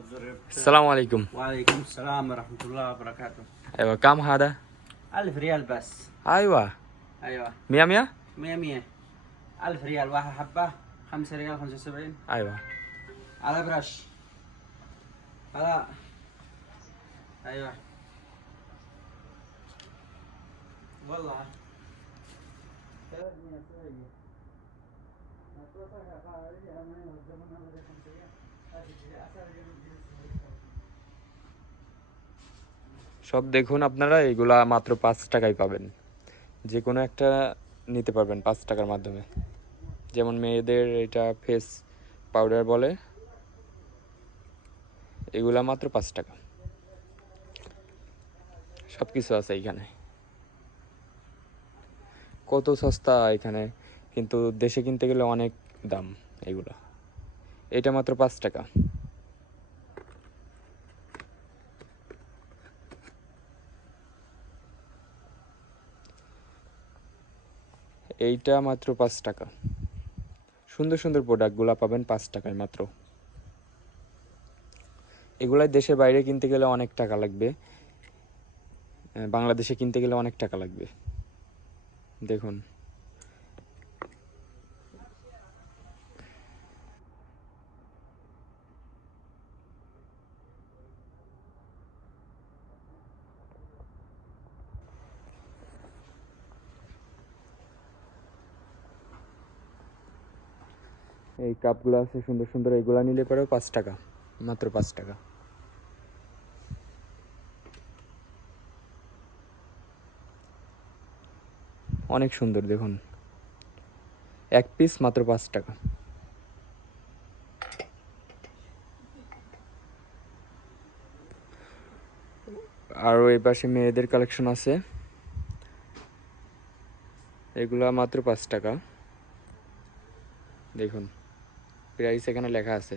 السلام عليكم. وعليكم السلام ورحمة الله وبركاته. ايوه كم هذا؟ 1000 ريال بس. ايوه أيوة. 100 100. 100 100. 1000 ريال واحد حبة. 5 ريال 75. ايوه على برش. هلا. أيوة. والله. সব দেখুন আপনারা, এগুলা মাত্র 5 টাকায় পাবেন। যে কোনো একটা নিতে পারবেন 5 টাকার মাধ্যমে। যেমন মেয়েদের এটা ফেস পাউডার বলে, এগুলা মাত্র 5 টাকা। সব কিছু আছে এখানে, কত সস্তা এখানে, কিন্তু দেশে কিনতে গেলে অনেক দাম এগুলো। এটা মাত্র 5 টাকা। এইটা মাত্র 5 টাকা। সুন্দর সুন্দর প্রোডাক্টগুলো পাবেন 5 টাকায় মাত্র। এগুলাই দেশের বাইরে কিনতে গেলে অনেক টাকা লাগবে, বাংলাদেশে কিনতে গেলে অনেক টাকা লাগবে। দেখুন এই কাপগুলো আছে সুন্দর সুন্দর, এগুলা নিলে পরেও 5 টাকা, মাত্র 5 টাকা। অনেক সুন্দর দেখুন, এক পিস মাত্র 5 টাকা। আরও এই পাশে মেয়েদের কালেকশন আছে, এগুলা মাত্র 5 টাকা। দেখুন প্রাইস এখানে লেখা আছে।